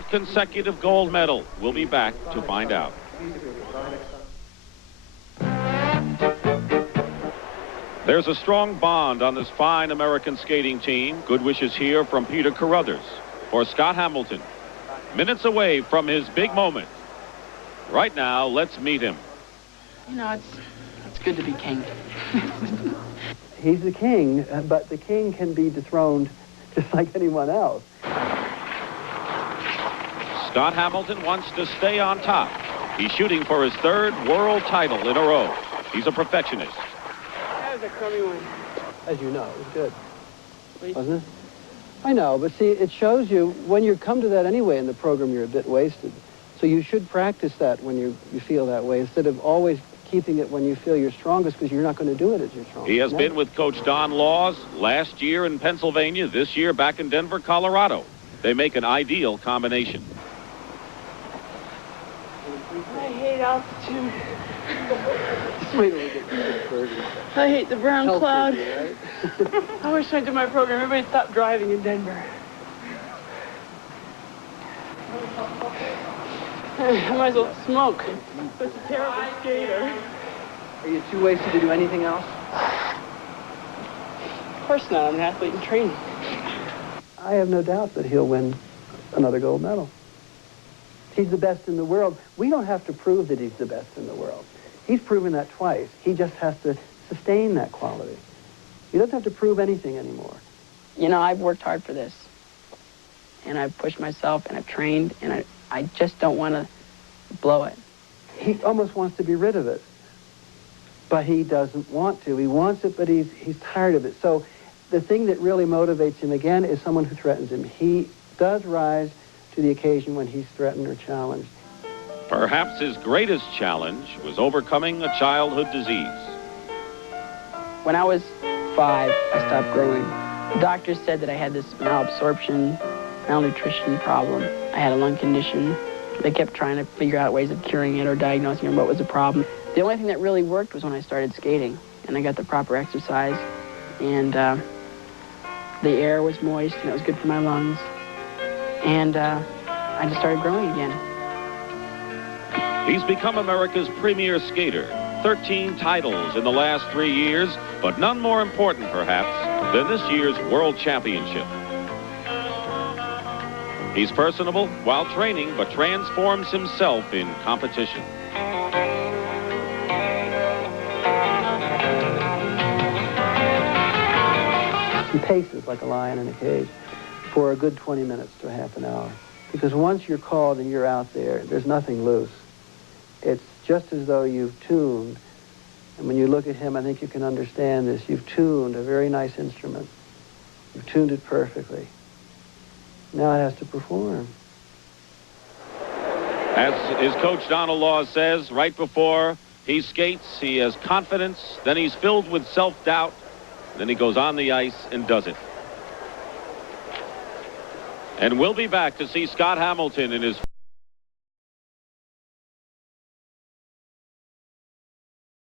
consecutive gold medal. We'll be back to find out. There's a strong bond on this fine American skating team. Good wishes here from Peter Carruthers for Scott Hamilton. Minutes away from his big moment. Right now, let's meet him. You know, it's good to be king. He's the king, but the king can be dethroned just like anyone else. Scott Hamilton wants to stay on top. He's shooting for his third world title in a row. He's a perfectionist. That was a crummy one. As you know, it was good. Wasn't it? I know, but see, it shows you when you come to that anyway in the program, you're a bit wasted. So you should practice that when you feel that way, instead of always keeping it when you feel you're strongest, because you're not going to do it at your strongest. He has been with Coach Don Laws last year in Pennsylvania, this year back in Denver, Colorado. They make an ideal combination. I hate altitude. Just wait till we get to the birdie. I hate the brown Healthy, cloud. right? I wish I did my program. Everybody stopped driving in Denver. I might as well smoke. Such a terrible skater. Are you too wasted to do anything else? Of course not. I'm an athlete in training. I have no doubt that he'll win another gold medal. He's the best in the world. We don't have to prove that he's the best in the world. He's proven that twice. He just has to sustain that quality. He doesn't have to prove anything anymore. You know, I've worked hard for this. And I've pushed myself, and I've trained, and I just don't want to blow it. He almost wants to be rid of it. But he doesn't want to. He wants it, but he's tired of it. So the thing that really motivates him, again, is someone who threatens him. He does rise to the occasion when he's threatened or challenged. Perhaps his greatest challenge was overcoming a childhood disease. When I was 5, I stopped growing. The doctors said that I had this malabsorption, malnutrition problem. I had a lung condition. They kept trying to figure out ways of curing it or diagnosing what was the problem. The only thing that really worked was when I started skating, and I got the proper exercise, and the air was moist, and it was good for my lungs. And I just started growing again. He's become America's premier skater. 13 titles in the last 3 years, but none more important, perhaps, than this year's World Championship. He's personable while training, but transforms himself in competition. He paces like a lion in a cage for a good 20 minutes to a half an hour. Because once you're called and you're out there, there's nothing loose. It's just as though you've tuned, and when you look at him, I think you can understand this, you've tuned a very nice instrument. You've tuned it perfectly. Now it has to perform. As his coach Donald Laws says, right before he skates, he has confidence, then he's filled with self-doubt, then he goes on the ice and does it. And we'll be back to see Scott Hamilton in his